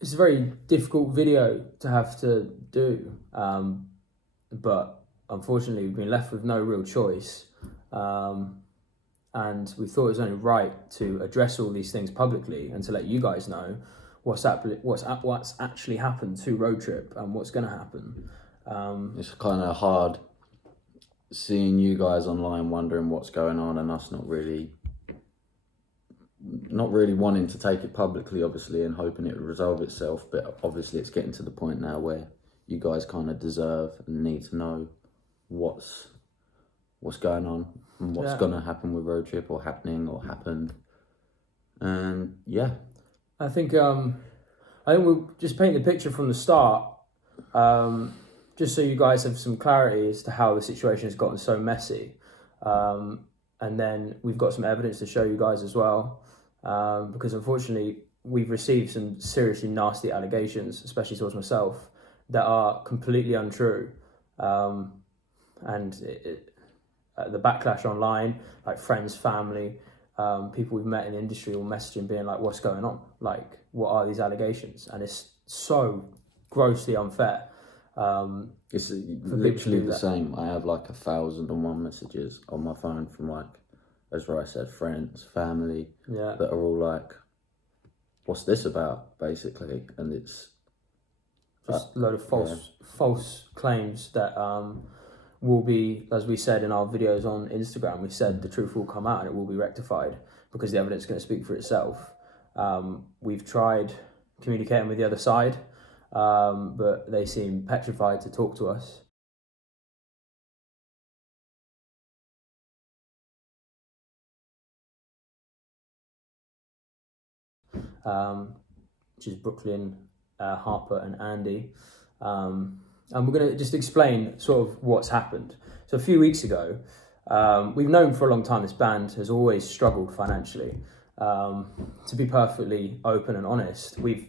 It's a very difficult video to have to do, but unfortunately we've been left with no real choice, and we thought it was only right to address all these things publicly and to let you guys know what's actually happened to Roadtrip and what's going to happen. It's kind of hard seeing you guys online wondering what's going on and us not really wanting to take it publicly, obviously, and hoping it would resolve itself. But obviously it's getting to the point now where you guys kind of deserve and need to know what's going on and what's going to happen with Roadtrip, or happening, or happened. And yeah, I think we'll just paint the picture from the start, just so you guys have some clarity as to how the situation has gotten so messy. And then we've got some evidence to show you guys as well, because unfortunately we've received some seriously nasty allegations, especially towards myself, that are completely untrue. And the backlash online, like friends, family, people we've met in the industry all messaging being like, what's going on? Like, what are these allegations? And it's so grossly unfair. It's literally the same. I have like 1,001 messages on my phone from, like, as Rye said, friends, family, that are all like, what's this about, basically? And it's just a load of false claims that will be, as we said in our videos on Instagram, we said the truth will come out and it will be rectified because the evidence is going to speak for itself. We've tried communicating with the other side, but they seem petrified to talk to us. Which is Brooklyn, Harper and Andy. And we're going to just explain sort of what's happened. So a few weeks ago, we've known for a long time this band has always struggled financially. To be perfectly open and honest, we've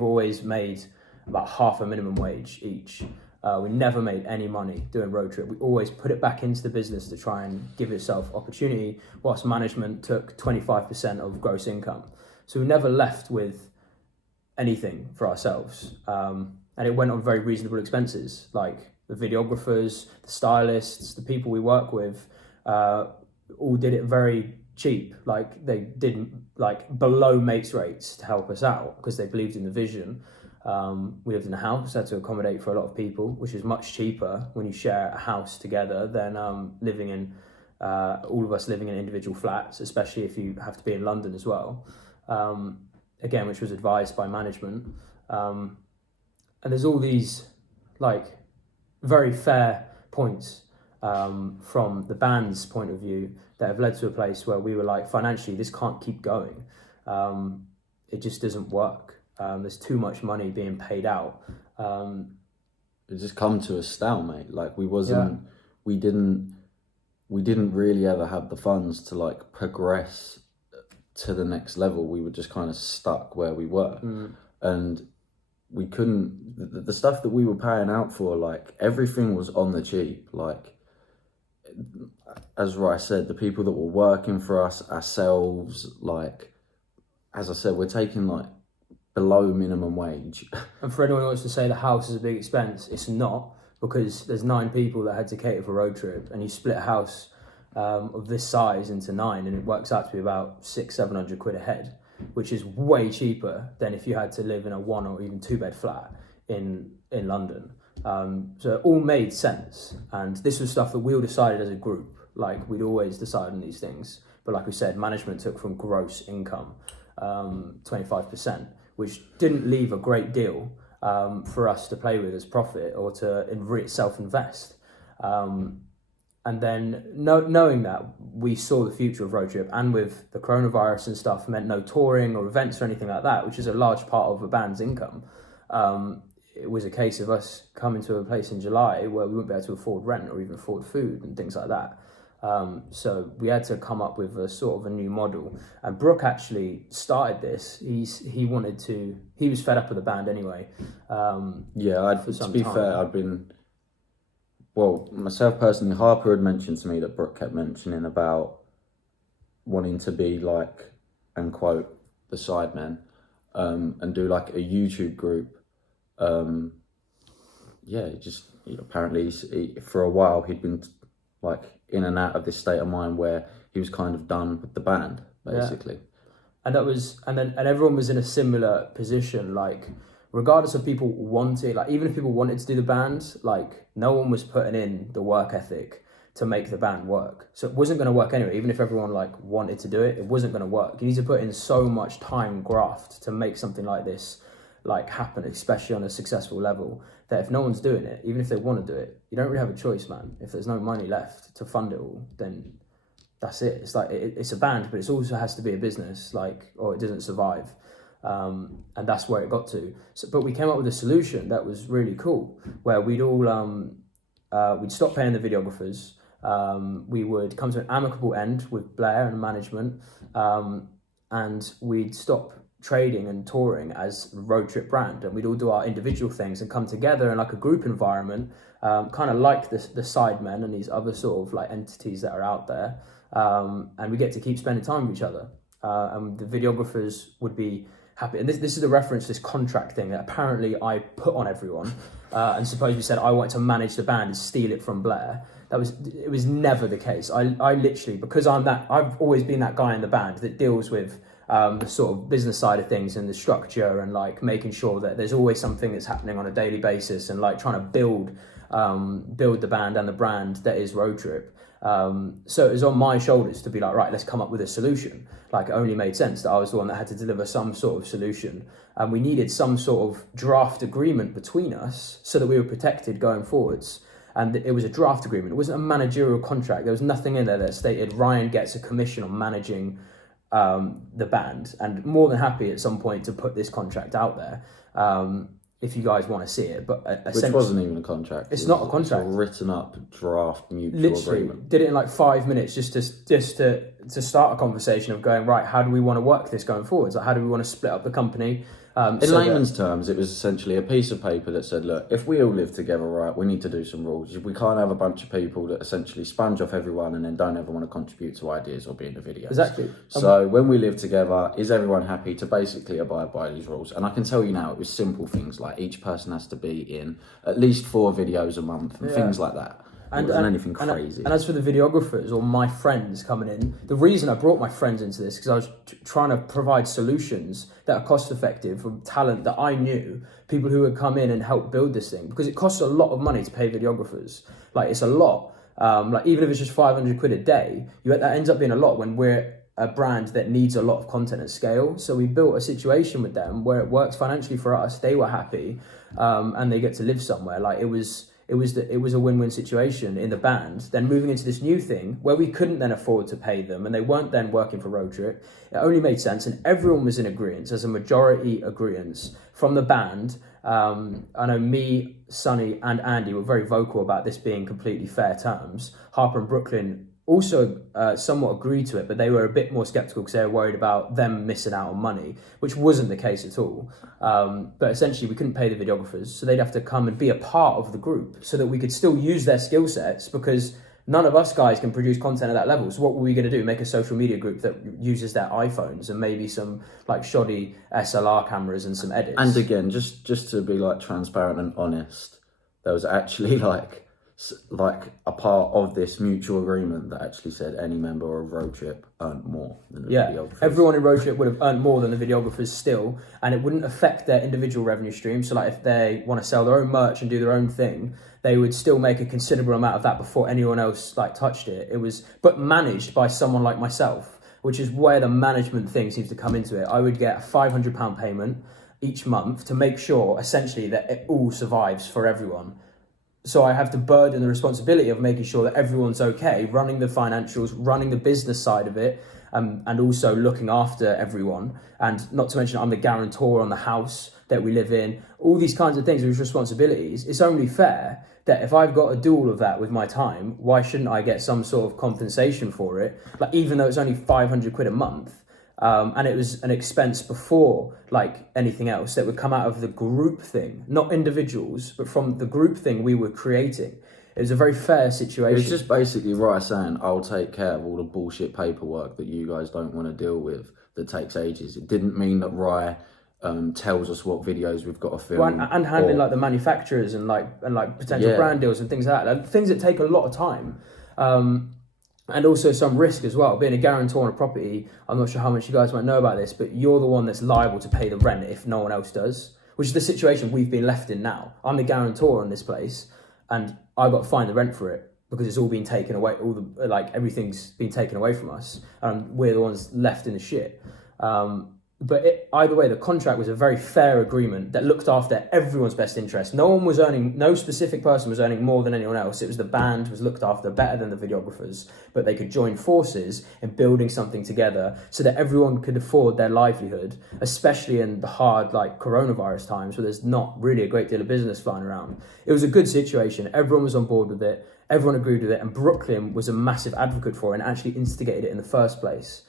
always made about half a minimum wage each. We never made any money doing Roadtrip. We always put it back into the business to try and give itself opportunity, whilst management took 25% of gross income. So we never left with anything for ourselves. And it went on very reasonable expenses, like the videographers, the stylists, the people we work with, all did it very cheap. Like, they didn't, like, below mates rates to help us out because they believed in the vision. We lived in a house, had to accommodate for a lot of people, which is much cheaper when you share a house together than living in, all of us living in individual flats, especially if you have to be in London as well. Again, which was advised by management. And there's all these, like, very fair points from the band's point of view that have led to a place where we were like, financially, this can't keep going. It just doesn't work. There's too much money being paid out. It just come to a stalemate. Like, we didn't really ever have the funds to, like, progress to the next level. We were just kind of stuck where we were. And we couldn't, the stuff that we were paying out for, like, everything was on the cheap. Like, as Rye said, the people that were working for us, ourselves, like, as I said, we're taking, like, below minimum wage. And for anyone who wants to say the house is a big expense, it's not, because there's 9 people that had to cater for Roadtrip, and you split a house of this size into 9, and it works out to be about 600-700 quid a head, which is way cheaper than if you had to live in a 1 or even 2 bed flat in London. So it all made sense. And this was stuff that we all decided as a group. Like, we'd always decide on these things. But like we said, management took from gross income 25%, which didn't leave a great deal for us to play with as profit or to self-invest. And then knowing that, we saw the future of Roadtrip, and with the coronavirus and stuff meant no touring or events or anything like that, which is a large part of a band's income. It was a case of us coming to a place in July where we wouldn't be able to afford rent or even afford food and things like that. So we had to come up with a sort of a new model. And Brooke actually started this. He was fed up with the band anyway. To be fair, I've been... Well, myself personally, Harper had mentioned to me that Brooke kept mentioning about wanting to be like, and quote, the sidemen, and do like a YouTube group. Apparently for a while he'd been like in and out of this state of mind where he was kind of done with the band, basically. And everyone was in a similar position, like regardless of people wanting, like even if people wanted to do the band, like no one was putting in the work ethic to make the band work. So it wasn't going to work anyway. Even if everyone like wanted to do it, it wasn't going to work. You need to put in so much time graft to make something like this like happen, especially on a successful level, that if no one's doing it, even if they want to do it, you don't really have a choice, man. If there's no money left to fund it all, then that's it. It's like it's a band, but it also has to be a business, like, or it doesn't survive. And that's where it got to. So, but we came up with a solution that was really cool, where we'd stop paying the videographers. We would come to an amicable end with Blair and management, and we'd stop trading and touring as Roadtrip brand, and we'd all do our individual things and come together in like a group environment, kind of like the sidemen and these other sort of like entities that are out there, and we get to keep spending time with each other, and the videographers would be happy. And this is the reference, this contract thing that apparently I put on everyone, and suppose we said I wanted to manage the band and steal it from Blair. It was never the case. I literally, because I've always been that guy in the band that deals with the sort of business side of things and the structure and like making sure that there's always something that's happening on a daily basis and like trying to build the band and the brand that is Roadtrip. So it was on my shoulders to be like, right, let's come up with a solution. Like it only made sense that I was the one that had to deliver some sort of solution, and we needed some sort of draft agreement between us so that we were protected going forwards. And it was a draft agreement. It wasn't a managerial contract. There was nothing in there that stated Ryan gets a commission on managing the band, and more than happy at some point to put this contract out there if you guys want to see it. But which wasn't even a contract. It's not a contract. It's a written up draft mutual agreement. Did it in like 5 minutes just to start a conversation of going, right, how do we want to work this going forwards? Like, how do we want to split up the company? In layman's terms, it was essentially a piece of paper that said, look, if we all live together, right, we need to do some rules. We can't have a bunch of people that essentially sponge off everyone and then don't ever want to contribute to ideas or be in the videos. Exactly. So when we live together, is everyone happy to basically abide by these rules? And I can tell you now, it was simple things like each person has to be in at least 4 videos a month and things like that. It wasn't anything crazy. And as for the videographers or my friends coming in, the reason I brought my friends into this because I was trying to provide solutions that are cost effective from talent that I knew, people who would come in and help build this thing, because it costs a lot of money to pay videographers. Like it's a lot. Like even if it's just 500 quid a day, that ends up being a lot when we're a brand that needs a lot of content at scale. So we built a situation with them where it works financially for us. They were happy, and they get to live somewhere. Like it was a win-win situation in the band. Then moving into this new thing where we couldn't then afford to pay them and they weren't then working for Roadtrip, it only made sense and everyone was in agreement, as a majority agreement from the band. I know me, Sonny and Andy were very vocal about this being completely fair terms. Harper and Brooklyn also somewhat agreed to it, but they were a bit more skeptical because they were worried about them missing out on money, which wasn't the case at all. But essentially we couldn't pay the videographers, so they'd have to come and be a part of the group so that we could still use their skill sets, because none of us guys can produce content at that level. So what were we going to do? Make a social media group that uses their iPhones and maybe some like shoddy SLR cameras and some edits. And again, just to be like transparent and honest, there was actually like a part of this mutual agreement that actually said any member of Roadtrip earned more than the videographers. Everyone in Roadtrip would have earned more than the videographers still, and it wouldn't affect their individual revenue stream. So like if they want to sell their own merch and do their own thing, they would still make a considerable amount of that before anyone else like touched it. It was, but managed by someone like myself, which is where the management thing seems to come into it. I would get a £500 payment each month to make sure essentially that it all survives for everyone. So I have to burden the responsibility of making sure that everyone's okay, running the financials, running the business side of it, and also looking after everyone. And not to mention I'm the guarantor on the house that we live in. All these kinds of things with responsibilities. It's only fair that if I've got to do all of that with my time, why shouldn't I get some sort of compensation for it? Like even though it's only 500 quid a month, and it was an expense before like anything else that would come out of the group thing, not individuals, but from the group thing we were creating. It was a very fair situation. It's just basically Rye saying, I'll take care of all the bullshit paperwork that you guys don't want to deal with that takes ages. It didn't mean that Rye tells us what videos we've got to film. Well, and handling like the manufacturers and potential brand deals and things like that. Like, things that take a lot of time. And also some risk as well. Being a guarantor on a property, I'm not sure how much you guys might know about this, but you're the one that's liable to pay the rent if no one else does, which is the situation we've been left in now. I'm the guarantor on this place, and I got to find the rent for it because it's all been taken away. Everything's been taken away from us, and we're the ones left in the shit. But either way, the contract was a very fair agreement that looked after everyone's best interest. No specific person was earning more than anyone else. It was the band was looked after better than the videographers, but they could join forces in building something together so that everyone could afford their livelihood, especially in the hard coronavirus times where there's not really a great deal of business flying around. It was a good situation. Everyone was on board with it. Everyone agreed with it, and Brooklyn was a massive advocate for it and actually instigated it in the first place.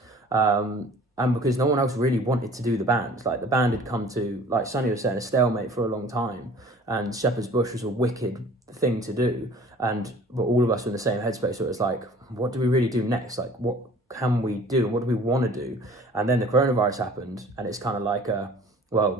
And because no one else really wanted to do the band. Like, the band had come to, like Sonny was saying, a stalemate for a long time. And Shepherd's Bush was a wicked thing to do. But all of us were in the same headspace. So it was like, what do we really do next? Like, what can we do? What do we want to do? And then the coronavirus happened. And it's kind of like,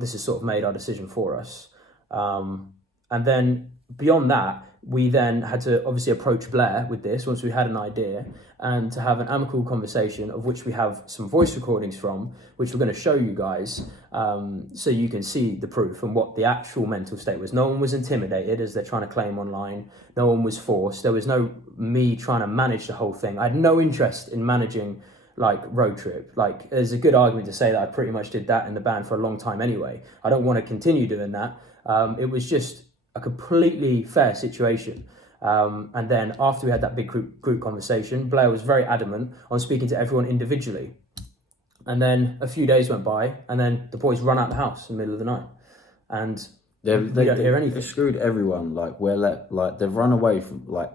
this has sort of made our decision for us. And then beyond that, we then had to obviously approach Blair with this once we had an idea, and to have an amicable conversation, of which we have some voice recordings from, which we're going to show you guys, so you can see the proof and what the actual mental state was. No one was intimidated, as they're trying to claim online. No one was forced. There was no me trying to manage the whole thing. I had no interest in managing Roadtrip. There's a good argument to say that I pretty much did that in the band for a long time anyway. I don't want to continue doing that. It was just a completely fair situation. And then after we had that big group conversation, Blair was very adamant on speaking to everyone individually. And then a few days went by, and then the boys run out the house in the middle of the night, and they don't hear anything. They screwed everyone. They've run away from like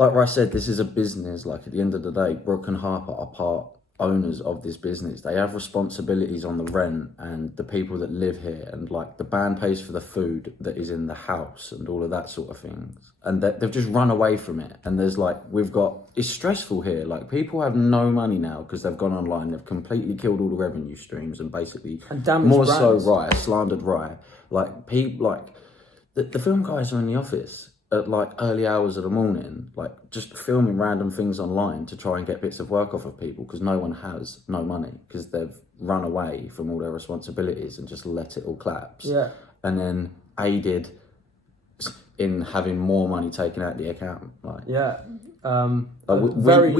I said, this is a business. At the end of the day, Brooke and Harper are part owners of this business. They have responsibilities on the rent and the people that live here, and the band pays for the food that is in the house and all of that sort of things, and they've just run away from it. And there's it's stressful here. People have no money now because they've gone online. They've completely killed all the revenue streams and basically more so slandered Rye. The film guys are in the office at early hours of the morning, just filming random things online to try and get bits of work off of people, because no one has no money because they've run away from all their responsibilities and just let it all collapse. Yeah. And then aided in having more money taken out of the account. We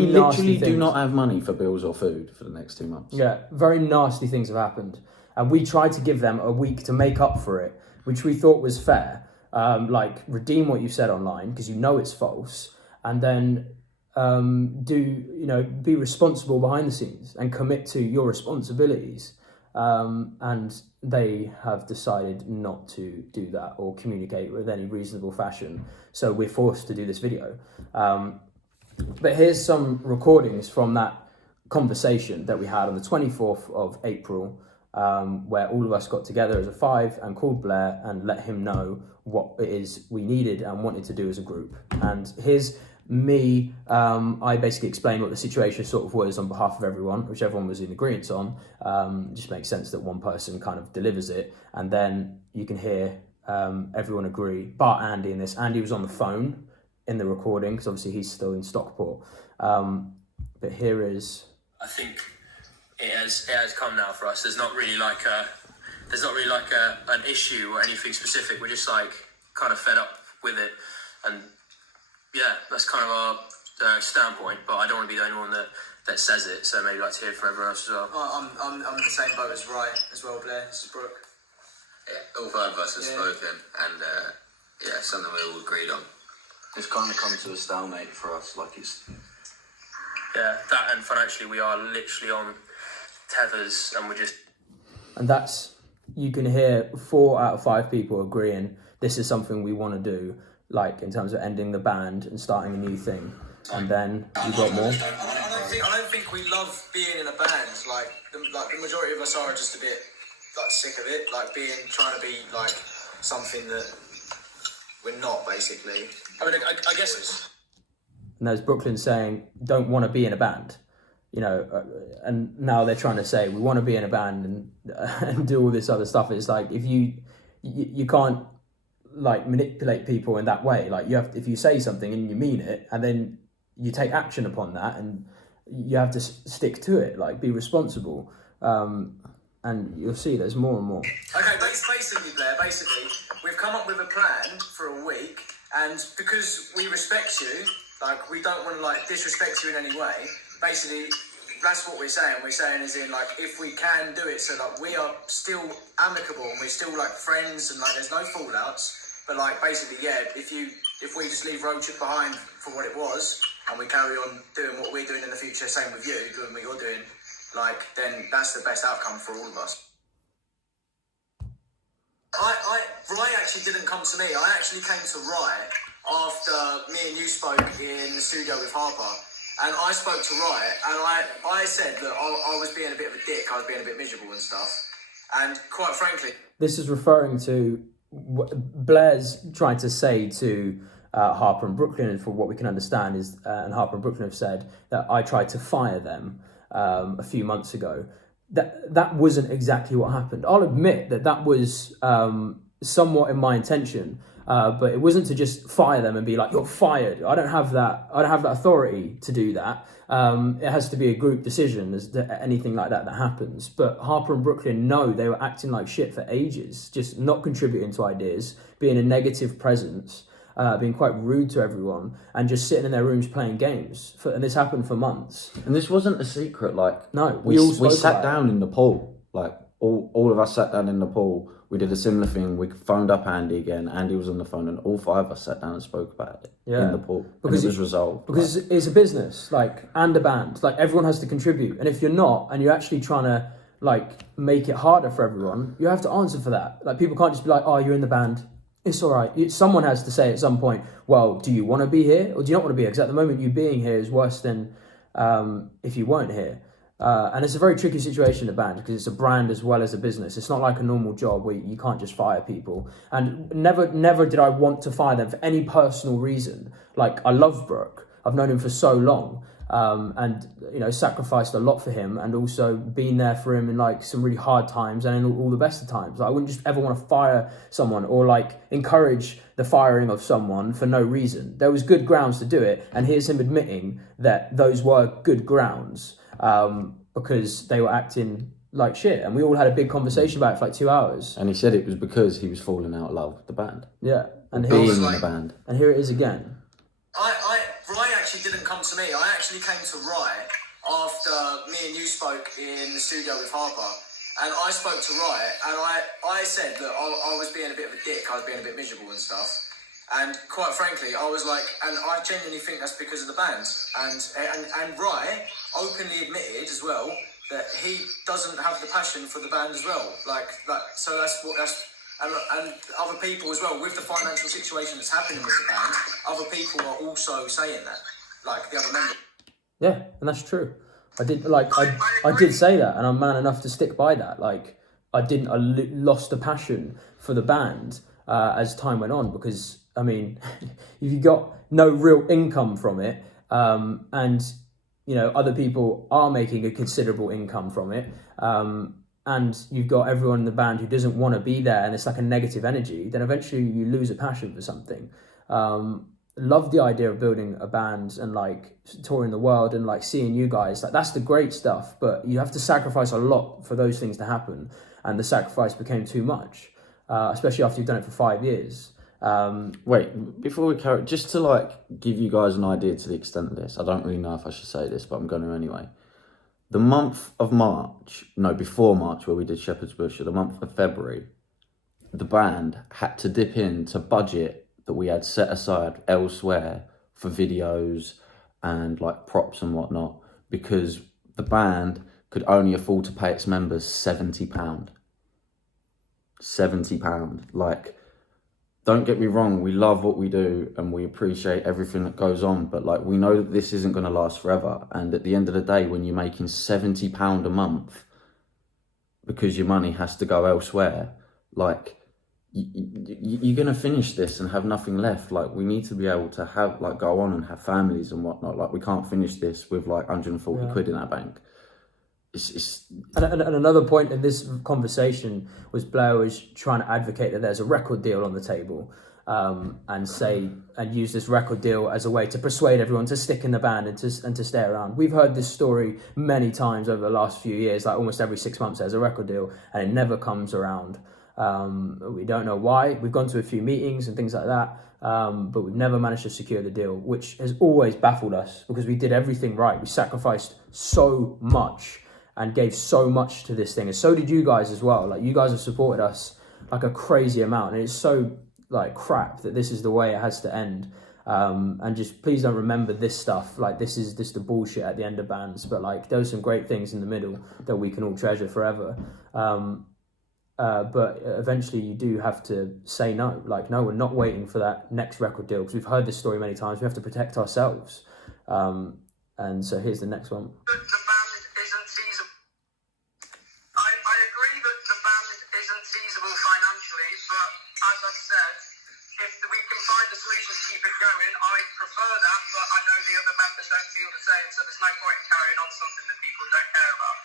literally do not have money for bills or food for the next 2 months. Yeah, very nasty things have happened. And we tried to give them a week to make up for it, which we thought was fair. Redeem what you said online because you know it's false, and then be responsible behind the scenes and commit to your responsibilities. And they have decided not to do that or communicate with any reasonable fashion. So we're forced to do this video. But here's some recordings from that conversation that we had on the 24th of April, where all of us got together as a five and called Blair and let him know what it is we needed and wanted to do as a group. And here's me, I basically explained what the situation sort of was on behalf of everyone, which everyone was in agreement on. It just makes sense that one person kind of delivers it, and then you can hear everyone agree, bar Andy in this. Andy was on the phone in the recording because obviously he's still in Stockport. But here is... I think it has come now for us. There's not really an issue or anything specific. We're just kind of fed up with it, and yeah, that's kind of our standpoint. But I don't want to be the only one that says it. So maybe I'd like to hear from everyone else as well. I'm in the same boat as Rye as well, Blair. This is Brooke. Yeah, all five of us have spoken, and something we all agreed on. It's kind of come to a stalemate for us. Yeah, that, and financially we are literally on tethers, and we're just... And that's, you can hear 4 out of 5 people agreeing this is something we want to do, in terms of ending the band and starting a new thing. And then you got more. I don't think we love being in a band. The majority of us are just a bit sick of it, trying to be something that we're not, basically. I mean, I guess... And there's Brooklyn saying, don't want to be in a band. and now they're trying to say we want to be in a band and do all this other stuff. It's like if you can't like manipulate people in that way. Like if you say something and you mean it, and then you take action upon that, and you have to stick to it. Like be responsible. And you'll see there's more and more. Okay, basically, Blair, we've come up with a plan for a week, and because we respect you, like, we don't want to, like, disrespect you in any way, basically, that's what we're saying. We're saying as in, like, if we can do it so that we are still amicable and we're still, like, friends and, like, there's no fallouts, but, like, basically, yeah, if we just leave Roadtrip behind for what it was, and we carry on doing what we're doing in the future, same with you, doing what you're doing, like, then that's the best outcome for all of us. Rye actually didn't come to me. I actually came to Rye after me and you spoke in the studio with Harper. And I spoke to Rye, and I said that I was being a bit of a dick, I was being a bit miserable and stuff. And quite frankly... This is referring to what Blair's trying to say to Harper and Brooklyn, and for what we can understand is, and Harper and Brooklyn have said, that I tried to fire them a few months ago. That wasn't exactly what happened. I'll admit that was somewhat in my intention, but it wasn't to just fire them and be like, you're fired. I don't have that authority to do that. It has to be a group decision as to anything like that happens. But Harper and Brooklyn know they were acting like shit for ages, just not contributing to ideas, being a negative presence, being quite rude to everyone, and just sitting in their rooms playing games. And this happened for months. And this wasn't a secret. Like, no, we sat down in the pool. Like, all of us sat down in the pool. We did a similar thing. We phoned up Andy again. Andy was on the phone, and all five of us sat down and spoke about it in the pool. Because it was resolved. Because it's a business, like, and a band. Like, everyone has to contribute. And if you're not, and you're actually trying to, like, make it harder for everyone, you have to answer for that. Like, people can't just be like, oh, you're in the band. It's all right. Someone has to say at some point, well, do you want to be here or do you not want to be here? Because at the moment, you being here is worse than if you weren't here. And it's a very tricky situation in a band because it's a brand as well as a business. It's not like a normal job where you can't just fire people. And never did I want to fire them for any personal reason. Like, I love Brooke. I've known him for so long. And, sacrificed a lot for him, and also been there for him in, like, some really hard times and in all the best of times. Like, I wouldn't just ever want to fire someone or, like, encourage the firing of someone for no reason. There was good grounds to do it, and here's him admitting that those were good grounds because they were acting like shit. And we all had a big conversation about it for like 2 hours. And he said it was because he was falling out of love with the band. Yeah. And being in the band. And here it is again. Rye actually didn't come to me. I actually came to Rye after me and you spoke in the studio with Harper. And I spoke to Rye, and I said that I was being a bit of a dick, I was being a bit miserable and stuff. And quite frankly, I was like, and I genuinely think that's because of the band. And Rye openly admitted as well that he doesn't have the passion for the band as well. So and other people as well, with the financial situation that's happening with the band, other people are also saying that, like the other members. Yeah, and that's true. I did say that, and I'm man enough to stick by that. Like, I lost the passion for the band as time went on, because, I mean, if you got no real income from it, and, other people are making a considerable income from it, and you've got everyone in the band who doesn't want to be there, and it's like a negative energy, then eventually you lose a passion for something. Love the idea of building a band and, like, touring the world and, like, seeing you guys. Like, that's the great stuff, but you have to sacrifice a lot for those things to happen, and the sacrifice became too much, especially after you've done it for 5 years. Wait, before we carry, just to, like, give you guys an idea to the extent of this, I don't really know if I should say this, but I'm going to anyway. The month of March, before March, where we did Shepherd's Bush, the month of February, the band had to dip into budget that we had set aside elsewhere for videos and, like, props and whatnot, because the band could only afford to pay its members £70. £70. Like, don't get me wrong, we love what we do and we appreciate everything that goes on, but, like, we know that this isn't going to last forever. And at the end of the day, when you're making £70 a month because your money has to go elsewhere, like, you're gonna finish this and have nothing left. Like, we need to be able to have like go on and have families and whatnot. Like, we can't finish this with like 140 quid in our bank. And another point in this conversation was Blair was trying to advocate that there's a record deal on the table, and use this record deal as a way to persuade everyone to stick in the band and to stay around. We've heard this story many times over the last few years. Like, almost every 6 months there's a record deal, and it never comes around. We don't know why. We've gone to a few meetings and things like that, but we've never managed to secure the deal, which has always baffled us because we did everything right. We sacrificed so much and gave so much to this thing, and so did you guys as well. Like, you guys have supported us like a crazy amount, and it's so like crap that this is the way it has to end. And just please don't remember this stuff. Like, this is just the bullshit at the end of bands, but like, there were some great things in the middle that we can all treasure forever. But eventually you do have to say no. Like, no, we're not waiting for that next record deal, because we've heard this story many times. We have to protect ourselves. And so here's the next one. The band isn't feasible. I agree that the band isn't feasible financially, but as I've said, if we can find a solution to keep it going, I prefer that, but I know the other members don't feel the same, so there's no point in carrying on something that people don't care about.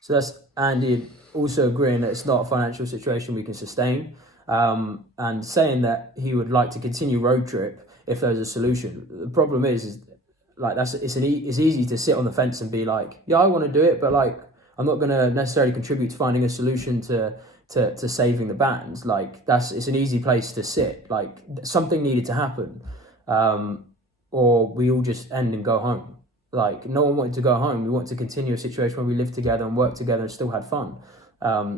So that's Andy also agreeing that it's not a financial situation we can sustain, and saying that he would like to continue Roadtrip if there's a solution. The problem is like, it's easy to sit on the fence and be like, yeah, I want to do it, but like, I'm not going to necessarily contribute to finding a solution to saving the band. Like, it's an easy place to sit. Like, something needed to happen, or we all just end and go home. Like, no one wanted to go home. We wanted to continue a situation where we lived together and worked together and still had fun.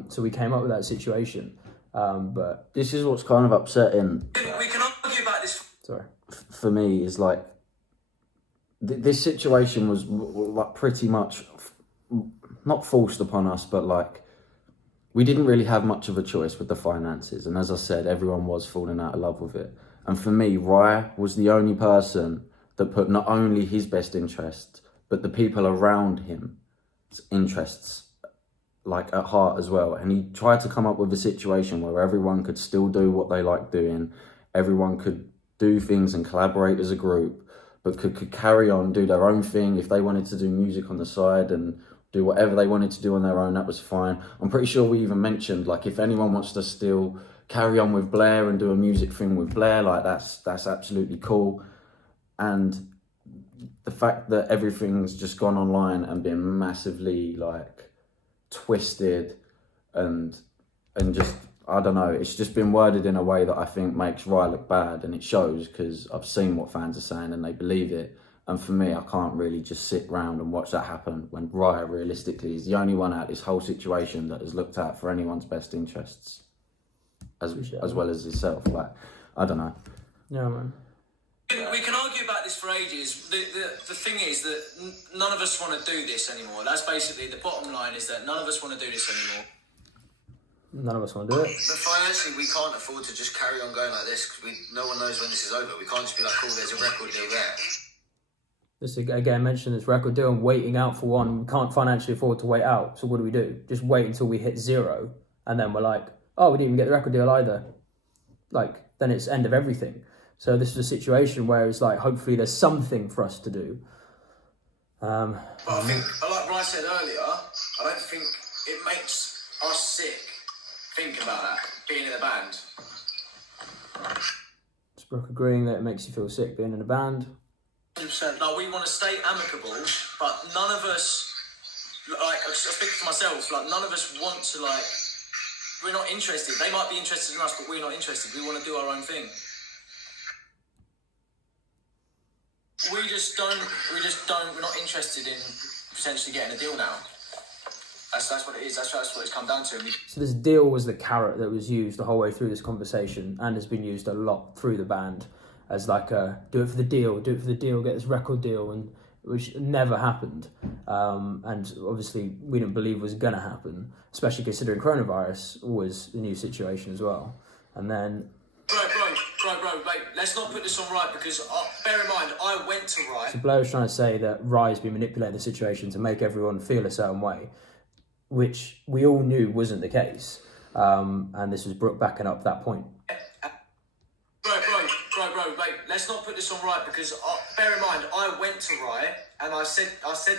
So we came up with that situation. But this is what's kind of upsetting. We can argue about this. Sorry. For me, is like, this situation was like pretty much not forced upon us, but like, we didn't really have much of a choice with the finances. And as I said, everyone was falling out of love with it. And for me, Rye was the only person that put not only his best interests, but the people around him's interests like at heart as well. And he tried to come up with a situation where everyone could still do what they like doing. Everyone could do things and collaborate as a group, but could carry on, do their own thing. If they wanted to do music on the side and do whatever they wanted to do on their own, that was fine. I'm pretty sure we even mentioned, like, if anyone wants to still carry on with Blair and do a music thing with Blair, like, that's absolutely cool. And the fact that everything's just gone online and been massively like twisted and just, I don't know, it's just been worded in a way that I think makes Rye look bad, and it shows, because I've seen what fans are saying and they believe it. And for me, I can't really just sit around and watch that happen when Rye realistically is the only one out of this whole situation that has looked out for anyone's best interests as well as himself. Like, I don't know. Yeah, man. We can argue about this for ages. The thing is that none of us want to do this anymore. That's basically the bottom line, is that none of us want to do this anymore. None of us want to do it. But financially, we can't afford to just carry on going like this, because no one knows when this is over. We can't just be like, cool, there's a record deal there. Just again mention this record deal and waiting out for one. We can't financially afford to wait out. So what do? Just wait until we hit zero, and then we're like, oh, we didn't even get the record deal either. Like, then it's end of everything. So this is a situation where it's like, hopefully there's something for us to do. But I think, like Ryan said earlier, I don't think it makes us sick. Think about that, being in a band. Is Brooke agreeing that it makes you feel sick being in a band? 100%. Like, we want to stay amicable, but none of us, like, I speak for myself, like, none of us want to, like, we're not interested. They might be interested in us, but we're not interested. We want to do our own thing. We just don't, we're not interested in potentially getting a deal now. That's what it is. That's what it's come down to. So this deal was the carrot that was used the whole way through this conversation, and has been used a lot through the band as like a do it for the deal, get this record deal, and which never happened. And obviously we didn't believe was gonna happen, especially considering coronavirus was a new situation as well. And then Bro, wait, let's not put this on Rye, because bear in mind, I went to Rye. So Blair was trying to say that Rye's been manipulating the situation to make everyone feel a certain way, which we all knew wasn't the case. And this was Brooke backing up that point. let's not put this on Rye, because bear in mind, I went to Rye and I said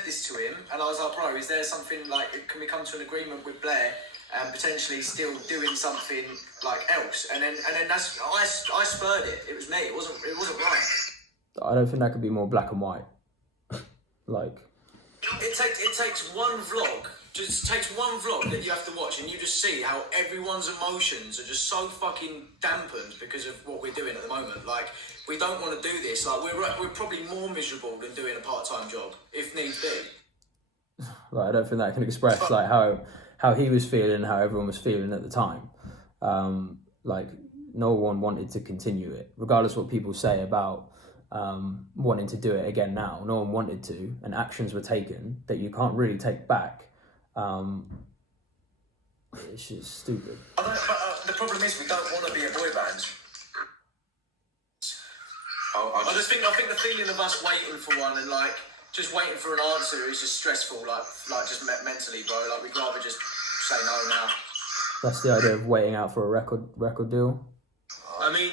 this to him, and I was like, bro, is there something like, can we come to an agreement with Blair and potentially still doing something like else? And then that's I spurred it. It was me. It wasn't Rye. I don't think that could be more black and white. Like, it takes one vlog. Just takes one vlog that you have to watch, and you just see how everyone's emotions are just so fucking dampened because of what we're doing at the moment. Like, we don't want to do this. Like, we're probably more miserable than doing a part-time job, if needs be. I don't think that can express like how he was feeling and how everyone was feeling at the time. Like, no one wanted to continue it, regardless of what people say about wanting to do it again now. No one wanted to, and actions were taken that you can't really take back. It's just stupid. But the problem is we don't want to be a boy band. I think the feeling of us waiting for one and like just waiting for an answer is just stressful. Like just mentally, bro. Like we'd rather just say no now. That's the idea of waiting out for a record deal. I mean,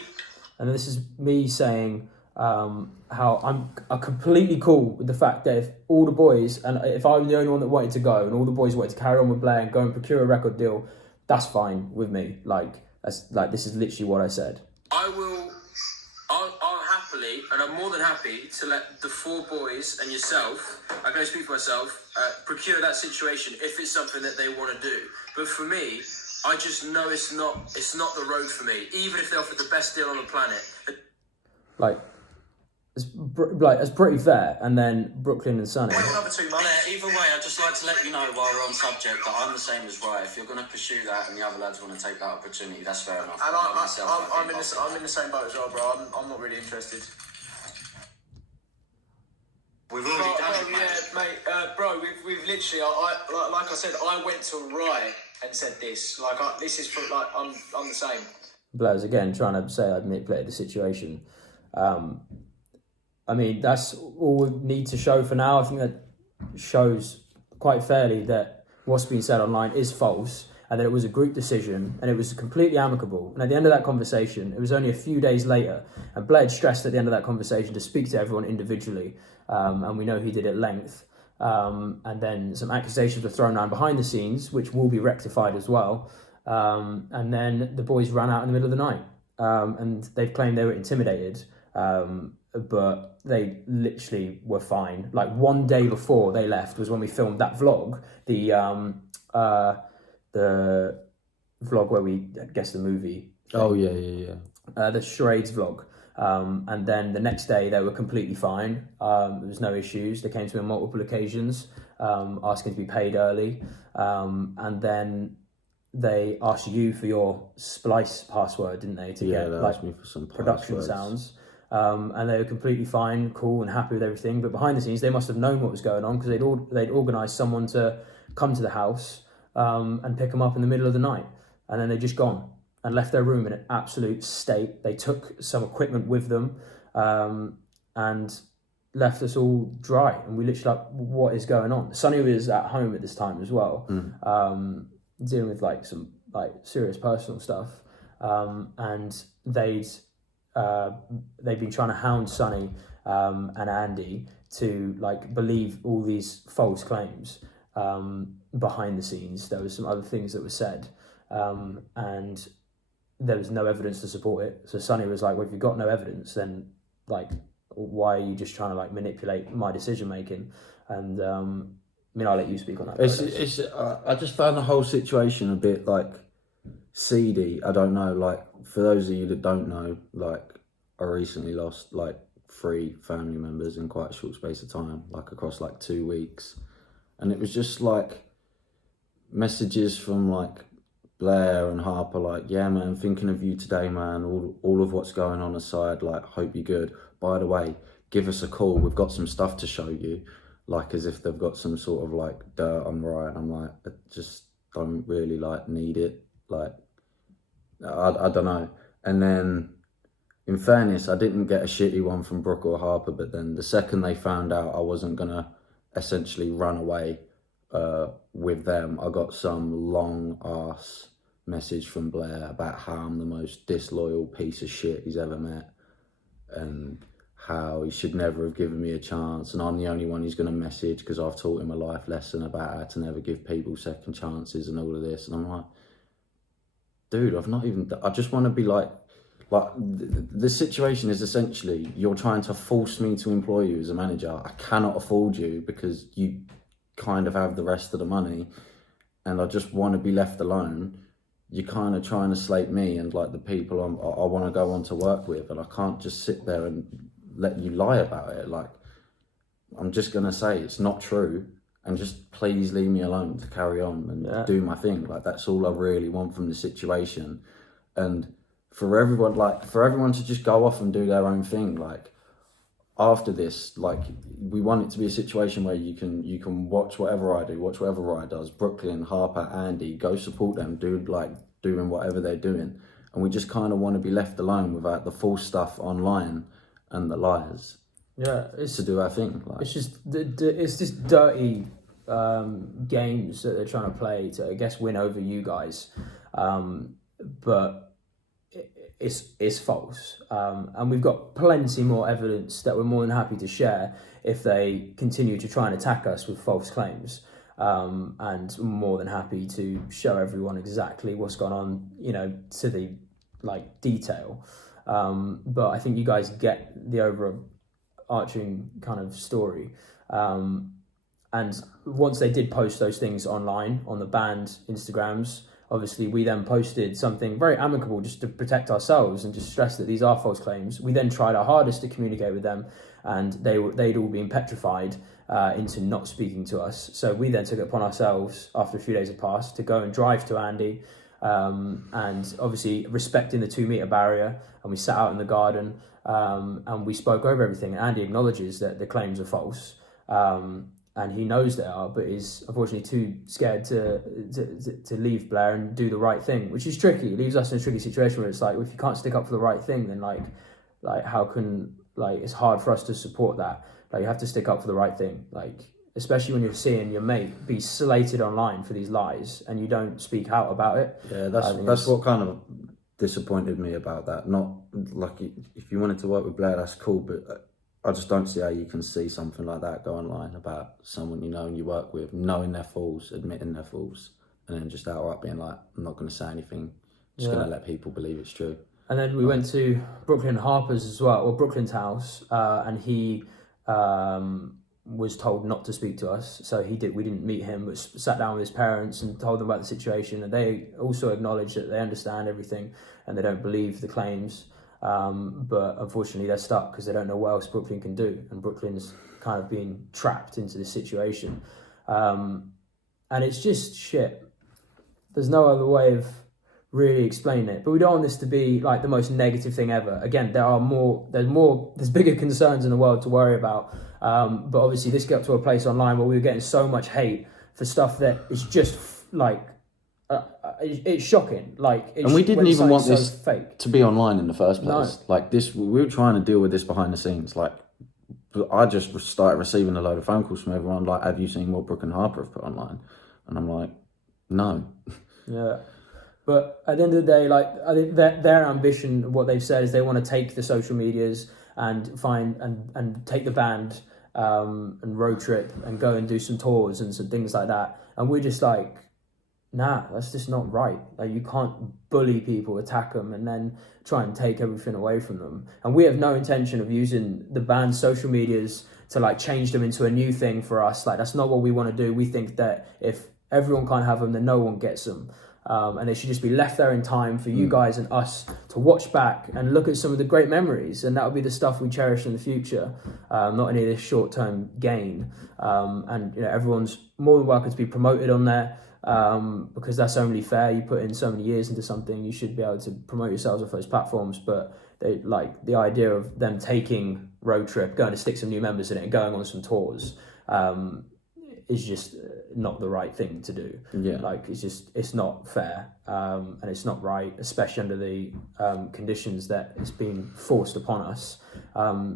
and this is me saying how I'm completely cool with the fact that if all the boys, and if I was the only one that wanted to go, and all the boys wanted to carry on with Blair and go and procure a record deal, that's fine with me. Like, this is literally what I said. I'll happily, and I'm more than happy to let the 4 boys and yourself, I can only speak for myself, procure that situation if it's something that they want to do. But for me, I just know it's not the road for me, even if they offered the best deal on the planet. It's pretty fair. And then Brooklyn and Sonny. Wait another 2 months. Blair, either way, I'd just like to let you know while we're on subject that I'm the same as Rye. If you're going to pursue that and the other lads want to take that opportunity, that's fair enough. And I'm in the same boat as well, bro. I'm not really interested. We've already done it, mate. Yeah, mate. Bro, we've literally. Like I said, I went to Rye and said this. This is for I'm the same. Blair's again trying to say I manipulated the situation. I mean, that's all we need to show for now. I think that shows quite fairly that what's been said online is false, and that it was a group decision, and it was completely amicable. And at the end of that conversation, it was only a few days later, and Blair had stressed at the end of that conversation to speak to everyone individually, and we know he did at length. And then some accusations were thrown around behind the scenes, which will be rectified as well. And then the boys ran out in the middle of the night, and they've claimed they were intimidated. But they literally were fine. Like 1 day before they left was when we filmed that vlog, the vlog where we guess the movie. Oh yeah. The charades vlog. And then the next day they were completely fine. There was no issues. They came to me on multiple occasions, asking to be paid early. And then they asked you for your Splice password, didn't they? They asked me for some production passwords. sounds. And they were completely fine, cool and happy with everything. But behind the scenes, they must have known what was going on, because they'd organised someone to come to the house and pick them up in the middle of the night. And then they'd just gone and left their room in an absolute state. They took some equipment with them and left us all dry. And we literally what is going on? Sonny was at home at this time as well, dealing with some serious personal stuff. And they'd been trying to hound Sonny and Andy to believe all these false claims. Behind the scenes, there was some other things that were said, and there was no evidence to support it. So Sonny was like, well, if you've got no evidence, then why are you just trying to manipulate my decision making? And I'll let you speak on that. I just found the whole situation a bit seedy. I don't know, for those of you that don't know, I recently lost 3 family members in quite a short space of time, across 2 weeks. And it was just messages from Blair and Harper, yeah man, thinking of you today, man, all of what's going on aside, hope you're good. By the way, give us a call, we've got some stuff to show you, as if they've got some sort of dirt on Rye. And I'm I just don't really need it. I don't know. And then, in fairness, I didn't get a shitty one from Brooke or Harper, but then the second they found out I wasn't going to essentially run away with them, I got some long-ass message from Blair about how I'm the most disloyal piece of shit he's ever met. and how he should never have given me a chance, and I'm the only one he's going to message because I've taught him a life lesson about how to never give people second chances and all of this. And I'm like, dude, I just want to be like the situation is essentially you're trying to force me to employ you as a manager. I cannot afford you because you kind of have the rest of the money, and I just want to be left alone. You're kind of trying to slate me and like the people I want to go on to work with, and I can't just sit there and let you lie about it. Like, I'm just going to say it's not true, and just please leave me alone to carry on and do my thing. Like, that's all I really want from the situation. And for everyone to just go off and do their own thing. Like, after this, like, we want it to be a situation where you can watch whatever I do, watch whatever Rye does, Brooklyn, Harper, Andy, go support them, doing whatever they're doing. And we just kind of want to be left alone without the false stuff online and the lies. Yeah, it's to do our thing. Like, it's just it's just dirty games that they're trying to play to, I guess, win over you guys, but it's false, and we've got plenty more evidence that we're more than happy to share if they continue to try and attack us with false claims, and more than happy to show everyone exactly what's gone on, you know, to the detail. But I think you guys get the overarching kind of story. And once they did post those things online on the band Instagrams, obviously we then posted something very amicable just to protect ourselves and just stress that these are false claims. We then tried our hardest to communicate with them, and they'd all been petrified into not speaking to us. So we then took it upon ourselves, after a few days had passed, to go and drive to Andy, and obviously respecting the 2 meter barrier, and we sat out in the garden, and we spoke over everything. And Andy acknowledges that the claims are false, and he knows they are, but is unfortunately too scared to leave Blair and do the right thing, which is tricky. It leaves us in a tricky situation where it's like, if you can't stick up for the right thing, then like how can, it's hard for us to support that. Like, you have to stick up for the right thing, especially when you're seeing your mate be slated online for these lies and you don't speak out about it. Yeah, that's what kind of disappointed me about that. Not like, if you wanted to work with Blair, that's cool, but I just don't see how you can see something like that go online about someone you know and you work with, knowing they're false, admitting they're false, and then just outright being like, I'm not going to say anything, just going to let people believe it's true. And then we went to Brooklyn Harper's as well, or Brooklyn's house, and he was told not to speak to us. So we didn't meet him, but sat down with his parents and told them about the situation, and they also acknowledged that they understand everything and they don't believe the claims. But unfortunately they're stuck because they don't know what else Brooklyn can do, and Brooklyn's kind of being trapped into this situation, and it's just shit. There's no other way of really explaining it, but we don't want this to be like the most negative thing ever. Again, there's bigger concerns in the world to worry about, but obviously this got to a place online where we were getting so much hate for stuff that is just it's shocking. And we didn't even want this fake to be online in the first place. No. We were trying to deal with this behind the scenes. I just started receiving a load of phone calls from everyone. Like, have you seen what Brooke and Harper have put online? And I'm like, no. Yeah. But at the end of the day, I think their ambition, what they've said, is they want to take the social medias and find and take the band and Roadtrip and go and do some tours and some things like that. And we're just like, nah, that's just not right. You can't bully people, attack them, and then try and take everything away from them. And we have no intention of using the band's social medias to change them into a new thing for us. That's not what we want to do. We think that if everyone can't have them, then no one gets them. And they should just be left there in time for you guys and us to watch back and look at some of the great memories, and that will be the stuff we cherish in the future, not any of this short-term gain. And everyone's more than welcome to be promoted on there, because that's only fair. You put in so many years into something, you should be able to promote yourselves off those platforms. But they the idea of them taking Roadtrip, going to stick some new members in it and going on some tours, is just not the right thing to do. Yeah. It's not fair, and it's not right, especially under the conditions that it's been forced upon us.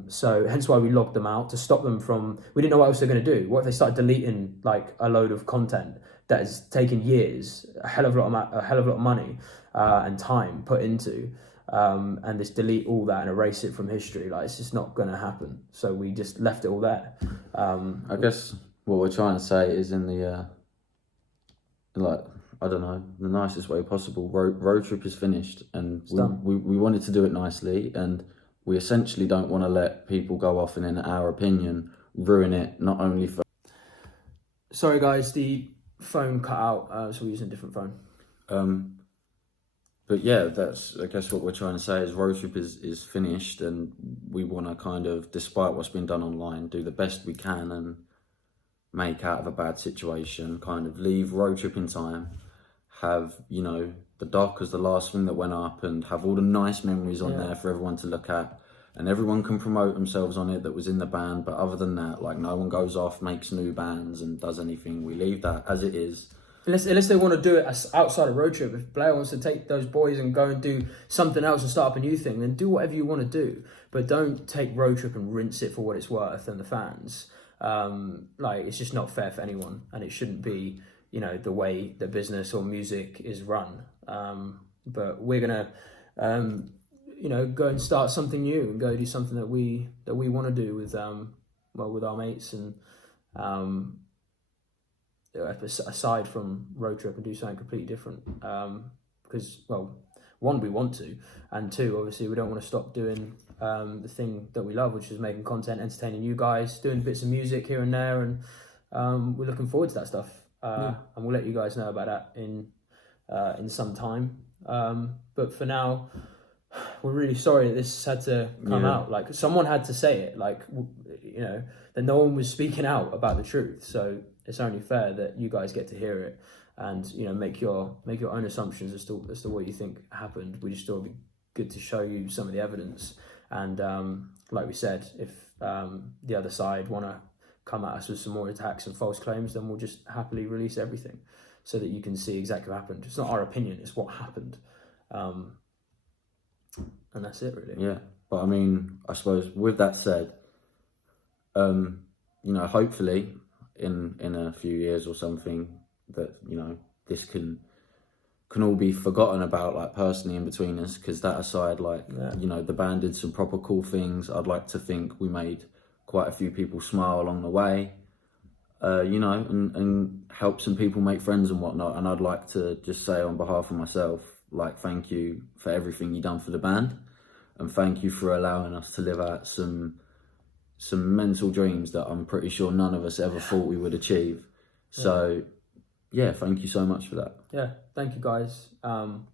So hence why we logged them out, to stop them from, we didn't know what else they're going to do. What if they start deleting a load of content that has taken years, a hell of a lot of money and time put into, and just delete all that and erase it from history. Like, it's just not going to happen. So we just left it all there. I guess what we're trying to say is in the, I don't know, the nicest way possible. Road Trip is finished, and we wanted to do it nicely, and we essentially don't want to let people go off and, in our opinion, ruin it, not only for... Sorry guys, the phone cut out, so we're using a different phone. But yeah, that's, I guess what we're trying to say is Road Trip is finished, and we want to kind of, despite what's been done online, do the best we can and make out of a bad situation, kind of leave Road Trip in time, have, you know, the doc as the last thing that went up, and have all the nice memories on there for everyone to look at, and everyone can promote themselves on it that was in the band. But other than that, like, no one goes off, makes new bands and does anything. We leave that as it is. Unless they want to do it outside of Road Trip. If Blair wants to take those boys and go and do something else and start up a new thing, then do whatever you want to do. But don't take Road Trip and rinse it for what it's worth and the fans. Like, it's just not fair for anyone, and it shouldn't be, you know, the way the business or music is run. But we're gonna, you know, go and start something new and go do something that we want to do with with our mates, and aside from Road Trip, and do something completely different, because, well, one, we want to, and two, obviously we don't want to stop doing the thing that we love, which is making content, entertaining you guys, doing bits of music here and there, and we're looking forward to that stuff, and we'll let you guys know about that in some time, but for now, we're really sorry that this had to come out. Like, someone had to say it, like, you know, that no one was speaking out about the truth, so it's only fair that you guys get to hear it and, you know, make your own assumptions as to what you think happened. We just thought it'd be good to show you some of the evidence, and like we said, if the other side want to come at us with some more attacks and false claims, then we'll just happily release everything so that you can see exactly what happened. It's not our opinion, it's what happened, and that's it, really. Yeah, but I mean, I suppose with that said, you know, hopefully in a few years or something, that, you know, this can all be forgotten about, like, personally in between us, because that aside, like, you know, the band did some proper cool things. I'd like to think we made quite a few people smile along the way, you know, and help some people make friends and whatnot. And I'd like to just say on behalf of myself, like, thank you for everything you've done for the band, and thank you for allowing us to live out some mental dreams that I'm pretty sure none of us ever thought we would achieve. So yeah, thank you so much for that. Yeah, thank you guys, and,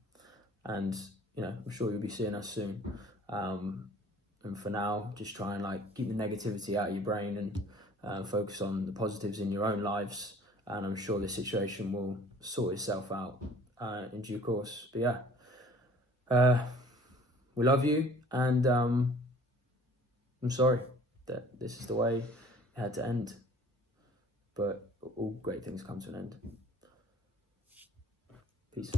you know, I'm sure you'll be seeing us soon, and for now, just try and, like, keep the negativity out of your brain and focus on the positives in your own lives, and I'm sure this situation will sort itself out in due course. But yeah, we love you, and I'm sorry that this is the way it had to end, but all great things come to an end. Peace.